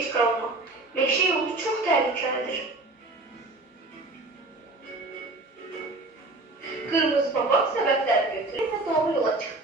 geç kalma. Meşe yolu çok tehlikelidir. Kırmızı papaq səbətləri götürüb və doğru yola çıxdı.